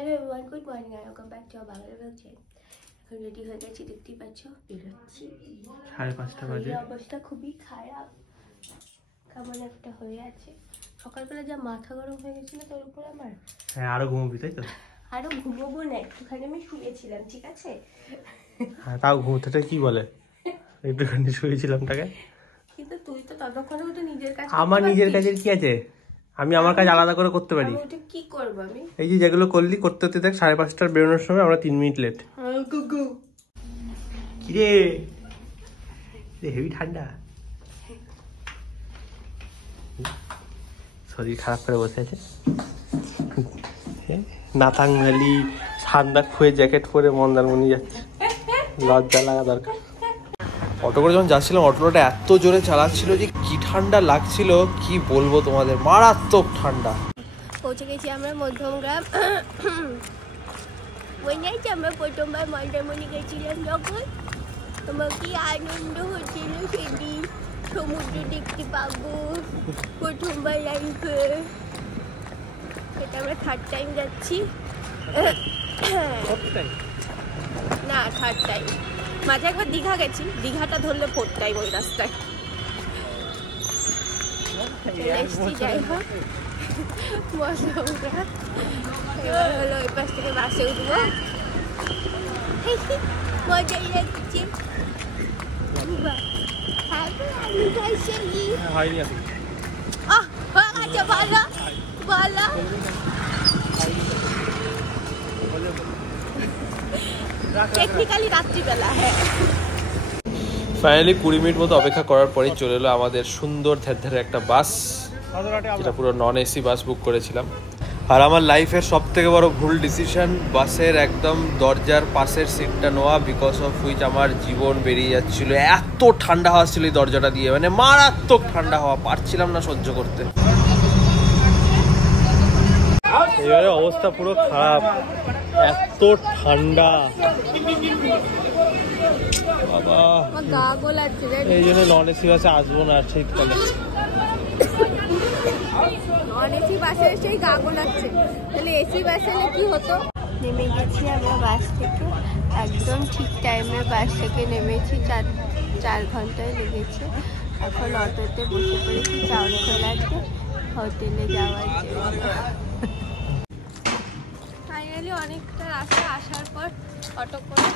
Hello everyone, good morning আর welcome back to our Bangla blog channel. এখন ready হয়ে গেছি, দেখতেই পাচ্ছ, বেরোচ্ছি। 5:30 বাজে। অবস্থা খুবই খারাপ, কেমন একটা হয়ে আছে। সকালবেলা যা মাথা গরম হয়ে গেছিল তোর উপর আমার। হ্যাঁ, আরো ঘুমোবি তাই তো? আরো ঘুমোবো না, একটুখানি আমি শুয়েছিলাম, ঠিক আছে? হ্যাঁ, তাও ঘুমোতে কি বলে, একটুখানি শুয়েছিলাম টাকে। কিন্তু তুই তো ততক্ষণে উঠে নিজের কাজ। আমার নিজের কাজের কি আছে? আমি আমার কাজ আলাদা করে করতে পারি। ওটা কি করব আমি? এই যে যেগুলো করলি করতে হতে দেখ, 5:30টার বেরোনোর সময় আমরা 3 মিনিট লেট। কিরে হেভি ঠান্ডা, শরীর খারাপ করে বসে আছে। নাতাং ভ্যালি ঠান্ডা খুয়ে জ্যাকেট পরে মন্দারমণি যাচ্ছে, লজ্জা লাগা দরকার। অটো করে যখন যাচ্ছিলাম, অটোটা এত জোরে চালাচ্ছিল যে কি ঠান্ডা লাগছিল কি বলবো তোমাদের, মারাত্মক ঠান্ডা। পৌঁছে গেছি আমরা মধ্যমগ্রাম। মনে আছে আমরা প্রথমবার মন্দারমণি গেছিলাম যখন, তোমার কি আনন্দ হচ্ছিল সেদিন, সমুদ্র দেখতে পাবো প্রথমবার লাইফে। এটা আমরা থার্ড টাইম যাচ্ছি, না থার্ড টাইম। মাঝে একবার দীঘা গেছি, দীঘাটা ধরলে ফোর্থ টাইম ওই রাস্তায় চলে এসছি। যাই হোক, মধ্যমগ্রাম এবার হলো ওই পাশ থেকে বাসে উঠবো, মজাই লাগছে। আচ্ছা ভালো ভালো। টেকনিক্যালি রাত্রিবেলা। হ্যাঁ, ফাইনালি 20 মিনিট মতো অপেক্ষা করার পরেই চলে এলো আমাদের সুন্দর ধ্যার একটা বাস, যেটা পুরো নন এসি বাস বুক করেছিলাম। আর আমার লাইফের সব থেকে বড় ভুল ডিসিশন বাসের একদম দরজার পাশের সিটটা নেওয়া, বিকজ অফ হুইচ আমার জীবন বেরিয়ে যাচ্ছিল। এত ঠান্ডা হাওয়া ছিল এই দরজাটা দিয়ে, মানে মারাত্মক ঠান্ডা হাওয়া, পারছিলাম না সহ্য করতে। এবারে অবস্থা পুরো খারাপ, এত ঠান্ডা বাবা। এই জন্য নন এসি বাসে আসবো না শীতকালে। নন এসি বাসে এসেই গা গোলাচ্ছে, তাহলে এসি বাসে কি হতো? নেমে গেছি আমরা বাস থেকে, একদম ঠিক টাইমে বাস থেকে নেমেছি। 4 ঘন্টায় লেগেছে। এখন অটোতে বসে পড়েছি চাউলখোলাতে হোটেলে যাওয়ার জন্য। ফাইনালি অনেকটা রাস্তা আসার পর অটো করে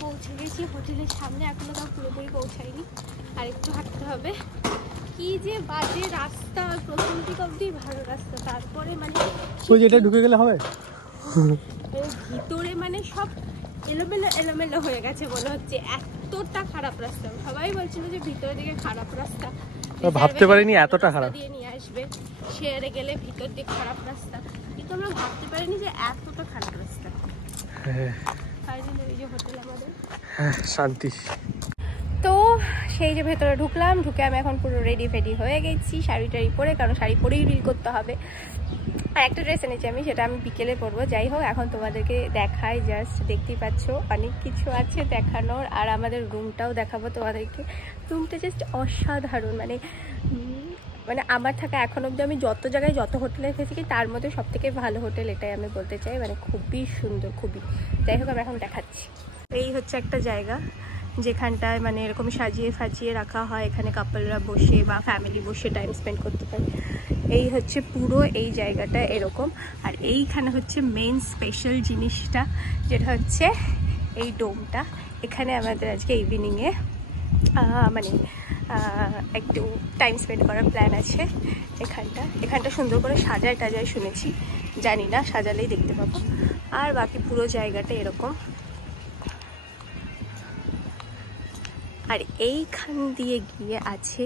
পৌঁছে গেছি হোটেলের সামনে। এখনো তাও পুরোপুরি পৌঁছায়নি, আর একটু হাঁটতে হবে। কি যে বাজে রাস্তা, প্রথম দিক অব্দি ভালো রাস্তা, তারপরে মানে এটা ঢুকে গেলে হবে ভিতরে মানে সব এলোমেলো এলোমেলো হয়ে গেছে মনে হচ্ছে, এতটা খারাপ রাস্তা। সবাই বলছিল যে ভিতরের দিকে খারাপ রাস্তা, ভাবতে পারিনি এতটা খারাপ দিয়ে নিয়ে আসবে, শেয়ারে গেলে ভিতর দিকে খারাপ রাস্তা, কিন্তু আমরা ভাবতে পারিনি যে এতটা খারাপ রাস্তা। ফাইনালি এই যে হোটেল আমাদের, শান্তি। তো সেই যে ভেতরে ঢুকলাম, ঢুকে আমি এখন পুরো রেডি ফেডি হয়ে গেছি, শাড়ি টাড়ি পরে, কারণ শাড়ি পরেই রিল করতে হবে। আর একটা ড্রেস এনেছি আমি, সেটা আমি বিকেলে পরবো। যাই হোক, এখন তোমাদেরকে দেখাই, জাস্ট দেখতেই পাচ্ছ অনেক কিছু আছে দেখানোর। আর আমাদের রুমটাও দেখাবো তোমাদেরকে। রুমটা জাস্ট অসাধারণ, মানে আমার থাকা এখন অবধি আমি যত জায়গায় যত হোটেলে থেকেছি তার মধ্যে সব থেকে ভালো হোটেল এটাই আমি বলতে চাই, মানে খুবই সুন্দর, খুবই। যাই হোক, আমরা এখন দেখাচ্ছি। এই হচ্ছে একটা জায়গা যেখানটায় মানে এরকম সাজিয়ে ফাজিয়ে রাখা হয়, এখানে কাপলরা বসে বা ফ্যামিলি বসে টাইম স্পেন্ড করতে পারে। এই হচ্ছে পুরো এই জায়গাটা এরকম। আর এইখানে হচ্ছে মেন স্পেশাল জিনিসটা, যেটা হচ্ছে এই ডোমটা। এখানে আমাদের আজকে ইভিনিংয়ে মানে একটু টাইম স্পেন্ড করার প্ল্যান আছে। এখানটা সুন্দর করে সাজায় টাজায় শুনেছি, জানি না, সাজালেই দেখতে পাবো। আর বাকি পুরো জায়গাটা এরকম। আর এইখান দিয়ে গিয়ে আছে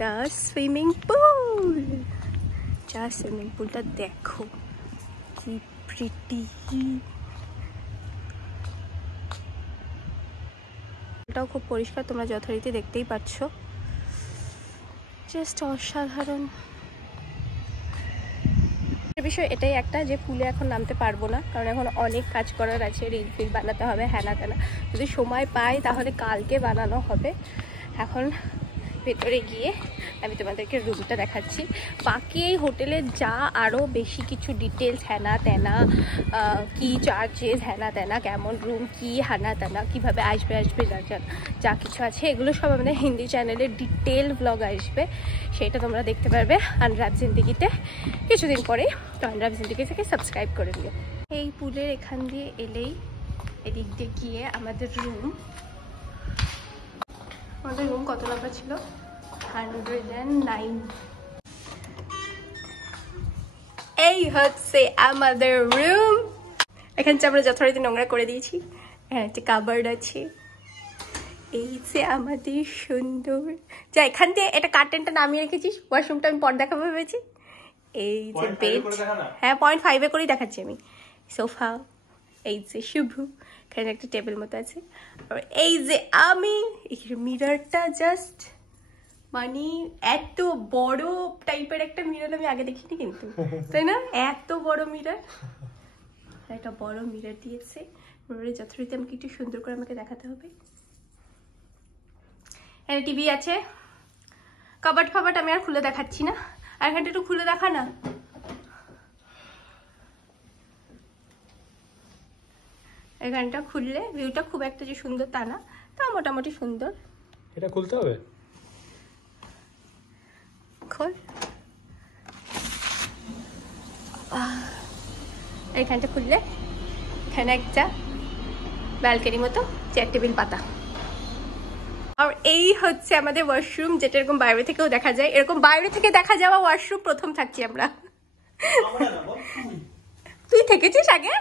দ্য সুইমিং পুল। যা সুইমিং পুলটা দেখো কি প্রিটি। এটাও খুব পরিষ্কার, তোমরা যথারীতি দেখতেই পাচ্ছ, জাস্ট অসাধারণ। বিষয় এটাই একটা, যে পুলে এখন নামতে পারবো না, কারণ এখন অনেক কাজ করার আছে, রিল ফিল বানাতে হবে, হ্যানা তেনা। যদি সময় পাই তাহলে কালকে বানানো হবে। এখন ভেতরে গিয়ে আমি তোমাদেরকে রুমটা দেখাচ্ছি। বাকি এই হোটেলের যা আরও বেশি কিছু ডিটেলস, হ্যানা ত্যানা, কি চার্জেস, হ্যানা ত্যানা, কেমন রুম, কি হ্যানা ত্যানা, কীভাবে আসবে যা কিছু আছে, এগুলো সব আমাদের হিন্দি চ্যানেলে ডিটেল ব্লগ আসবে, সেটা তোমরা দেখতে পারবে আনরাব জিন্দেগিতে কিছুদিন পরে। তো আনরাব জিন্দেগি থেকে সাবস্ক্রাইব করে দিও। এই পুলের এখান দিয়ে এলেই এদিক দিয়ে গিয়ে আমাদের রুম কত নাম্বার ছিল? 109। এই হচ্ছে আমাদের রুম। এখানে আমরা যথারীতি নোংরা করে দিয়েছি। হ্যাঁ, একটা কাবার্ড আছে। এই যে আমাদের সুন্দর, যা এখান দিয়ে এটা কার্টেনটা নামিয়ে রেখেছিস, ওয়াশরুমটা আমি পর দেখাবো ভেবেছি। এই যে বেড, হ্যাঁ 0.5 করেই দেখাচ্ছি আমি। সোফা, এই যে শুভ, এখানে একটা টেবিল মতো আছে। আর এই যে আমি, মিররটা জাস্ট মানে এত বড় টাইপের একটা মিরর আমি আগে দেখিনি কিন্তু, তাই না? এত বড় মিরর, একটা বড় মিরর দিয়েছে। মিররে যথারীতি আমাকে একটু সুন্দর করে আমাকে দেখাতে হবে। এখানে টিভি আছে। কাবার্ড ফাবার্ড আমি আর খুলে দেখাচ্ছি না। আর এখানটা একটু খুলে দেখা না। এখানটা খুললে ভিউটা খুব একটা যে সুন্দর তা না, তা মোটামুটি সুন্দর। এটা খুলতে হবে, খোল। এখানটা খুললে এখানে একটা ব্যালকনি মতো চেয়ার টেবিল পাতা। আর এই হচ্ছে আমাদের ওয়াশরুম, যেটা এরকম বাইরে থেকেও দেখা যায়। এরকম বাইরে থেকে দেখা যাওয়া ওয়াশরুম প্রথম থাকছি আমরা। তুই থেকেছিস আগে?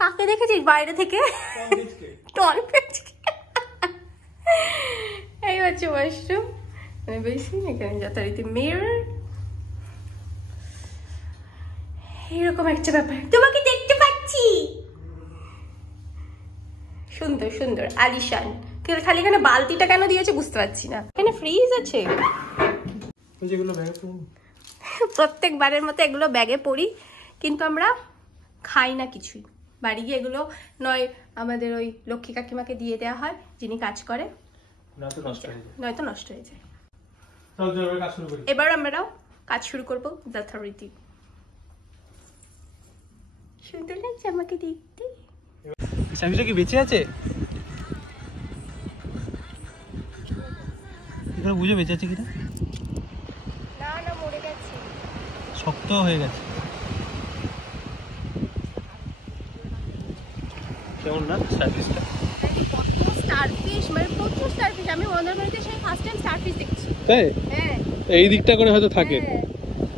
কাকে দেখেছিস বাইরে থেকে? এই হচ্ছে ওয়াশরুম, বেশি এখানে যথারীতি মিরর, এরকম একটা ব্যাপার। তোমাকে দেখতে পাচ্ছি, সুন্দর সুন্দর আলিশান। খালি এখানে বালতিটা কেন দিয়েছে বুঝতে পারছি না। এখানে ফ্রিজ আছে, প্রত্যেকবারের মতো এগুলো ব্যাগে পড়ি, কিন্তু আমরা খাই না কিছুই। বাড়ি গিয়ে এগুলো নয় আমাদের ওই লক্ষ্মী কাকিমাকে দিয়ে দেওয়া হয়, যিনি কাজ করে, নয়তো নষ্ট হয়ে যায়। এবার আমরাও কাজ শুরু করবো যথারীতি। সুন্দর লাগছে আমাকে দেখতে। চাবিটা কি বেঁচে আছে? এখানে বুঝে বেঁচে আছে কিনা? না না, মরে গেছে, শক্ত হয়ে গেছে। কেমন না সার্ভিসটা? কত স্টারফিশ, মানে প্রচুর স্টারফিশ। আমি মন্দারমণিতে সেই ফার্স্ট টাইম স্টারফিশ দেখছি। তাই? হ্যাঁ, এই দিকটা করে হয়তো থাকে।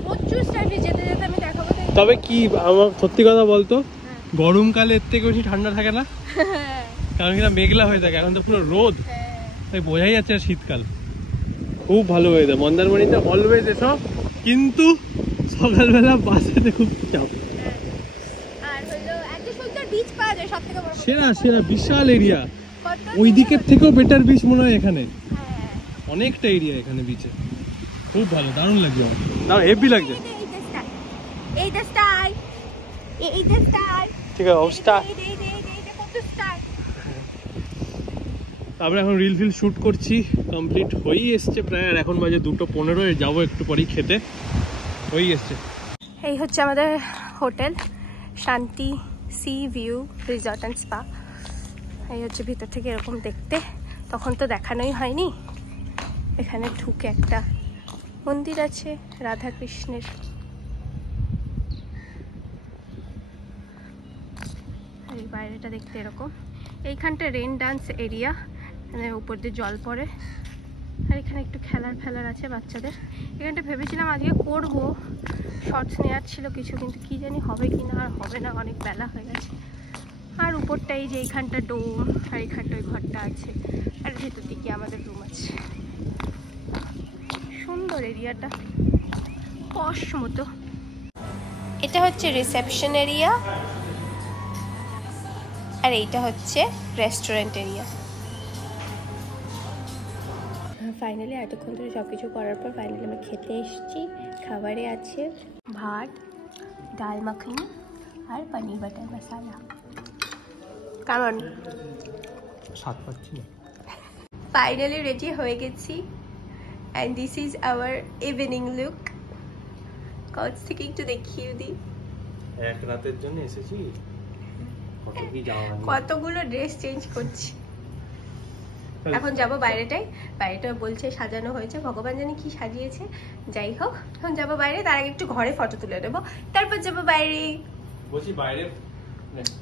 প্রচুর স্টারফিশ। যেতে যেতে আমি দেখাবো। তবে কি আমার সত্যি কথা বলতো, গরমকালে এর থেকে বেশি ঠান্ডা থাকে না, কারণ কিনা মেঘলা হয়ে থাকে। এখন তো পুরো রোদ, তাই বোঝাই যাচ্ছে আর শীতকাল। খুব ভালো ওয়েদার মন্দারমণিতে, অলওয়েজ এসো, কিন্তু সকালবেলা বাসেতে খুব চাপ। আর হলো এত সুন্দর বিচ পাওয়া যায়, সবথেকে বড় সেরা সেরা বিশাল এরিয়া। ওই দিকের থেকেও বেটার বিচ মনে হয় এখানে, অনেকটা এরিয়া এখানে বিচে। খুব ভালো, দারুণ লাগছে আমার। দারুণ হেভি লাগছে। এই দেশটাই, এই দেশটাই, ঠিক আছে অবস্থা। আমরা এখন রিল ফিল শুট করছি, কমপ্লিট হয়েই এসছে প্রায়। আর এখন বাজে 2:15, যাবো একটু পরেই খেতে, হয়েই এসছে। এই হচ্ছে আমাদের হোটেল, শান্তি C view resort and spa. এই হচ্ছে ভিতর থেকে এরকম দেখতে, তখন তো দেখানোই হয়নি। এখানে ঢুকে একটা মন্দির আছে রাধা কৃষ্ণের। এই বাইরেটা দেখতে এরকম। এইখানটা রেন ডান্স এরিয়া, মানে উপর দিয়ে জল পড়ে। আর এখানে একটু ফেলার আছে বাচ্চাদের। এখানটা ভেবেছিলাম আজকে করবো, শর্টস নেওয়ার ছিল কিছু, কিন্তু কি জানি হবে কি না। আর হবে না, অনেক বেলা হয়ে গেছে। আর উপরটাই যে এইখানটা ডোম, আর এইখানটা ওই ঘরটা আছে, আর ভেতর দিকে আমাদের রুম আছে। সুন্দর এরিয়াটা, পশ মতো। এটা হচ্ছে রিসেপশন এরিয়া, আর এইটা হচ্ছে রেস্টুরেন্ট এরিয়া। ফাইনালি এতক্ষণ ধরে সব কিছু করার পর ফাইনালি আমি খেতে এসেছি। খাবারে আছে ভাত, ডাল মাখনি আর পনির বাটার মশালা। কারণ স্বাদ পাচ্ছি না। ফাইনালি রেডি হয়ে গেছি and this is our evening look. কাছ থেকে একটু দেখিয়ে দিই। এক রাতের জন্য এসেছি, কতগুলো ড্রেস চেঞ্জ করছি। এখন যাব বাইরেটাই, বাইরেটা বলছে সাজানো হয়েছে, ভগবান জানি কি সাজিয়েছে। যাই হোক এখন যাবো বাইরে, তার আগে একটু ঘরে ফটো তুলে নেবো, তারপর যাবো বাইরে। বলছি বাইরে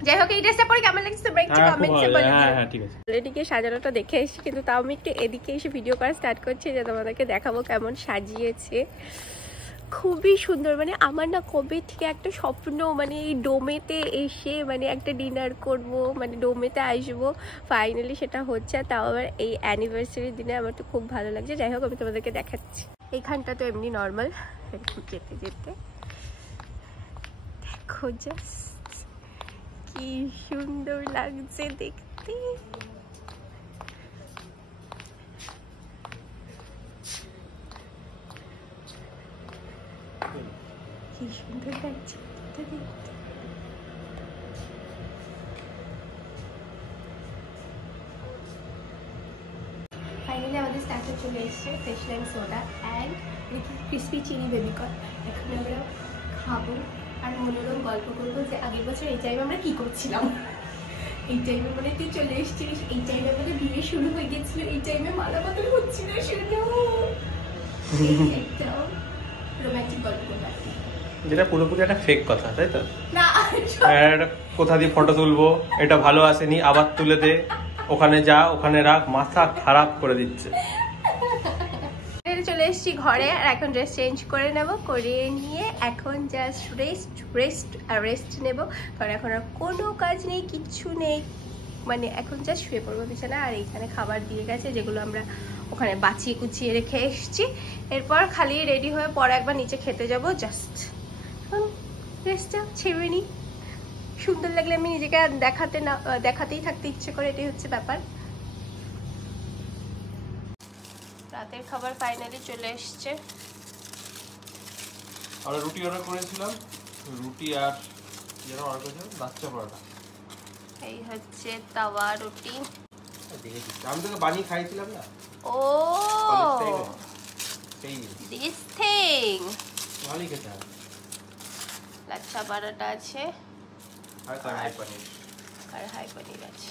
যাই হোক এই ড্রেসটা পরে কেমন লাগছে তোমরা একটু কমেন্টসে বলে দিও। হ্যাঁ ঠিক আছে। অলরেডি সাজানোটা দেখে এসেছি, কিন্তু তাও আমি একটু এদিকে এসে ভিডিও করা স্টার্ট করছি যে তোমাদেরকে দেখাবো কেমন সাজিয়েছে। খুবই সুন্দর, মানে আমার না কবে থেকে একটা স্বপ্ন, মানে এই ডোমেতে এসে মানে একটা ডিনার করব, মানে ডোমেতে আসবো, ফাইনালি সেটা হচ্ছে। তাও আবার এই অ্যানিভার্সারির দিনে আমার তো খুব ভালো লাগছে। যাই হোক আমি তোমাদেরকে দেখাচ্ছি। এইখানটা তো এমনি নর্মাল, যেতে যেতে দেখো জাস্ট কি সুন্দর লাগছে দেখতে। কি সুন্দর লাগছে দেখতে। ফাইনালি আমাদের স্টার্টার চলে এসছে, fresh lime soda and crispy chilli baby corn. এখন আমরা খাবো আর মনোরম গল্প করবো যে আগের বছর এই টাইমে আমরা কি করছিলাম। এই টাইমে মানে তুই চলে এসেছিস, এই টাইমে আমাদের বিয়ে শুরু হয়ে গেছিল, এই টাইমে মালা বদল হচ্ছিল, শুনো একটা রোমান্টিক গল্প করবো। যেটা পুরোপুরি একটা ফেক কথা, তাই তো? না কোথা দিয়ে ফটো তুলবো, এটা ভালো আসেনি, আবার তুলে দে, ওখানে যা, ওখানে রাখ, মাথা খারাপ করে দিচ্ছে। চলে এসেছি ঘরে আর এখন ড্রেস চেঞ্জ করে নেব, করে নিয়ে এখন জাস্ট রেস্ট নেব, কারণ এখন আর কোনো কাজ নেই, কিচ্ছু নেই, মানে এখন জাস্ট শুয়ে পড়বো বিছানা। আর এইখানে খাবার দিয়ে গেছে যেগুলো আমরা ওখানে বাঁচিয়ে কুচিয়ে রেখে এসেছি। এরপর খালি রেডি হয়ে পরে একবার নিচে খেতে যাব। জাস্ট এখন ড্রেসটা ছেড়ে নিই, সুন্দর লাগলে আমি নিজেকে দেখাতেই থাকতে ইচ্ছে করে, এটাই হচ্ছে ব্যাপার। রাতের খাবার ফাইনালি চলে এসছে। আমরা রুটি অর্ডার করেছিলাম, রুটি আর যেন অর্ডার করেছিলাম লাচ্চা পরোটা। এই হচ্ছে তাওয়া রুটি, আমি তোকে বানিয়ে খাইছিলাম না। ও দিস থিং ভালোই খেতে হবে। লাচ্ছা পরোটা আছে আর হাই পনির আর হাই পনির আছে।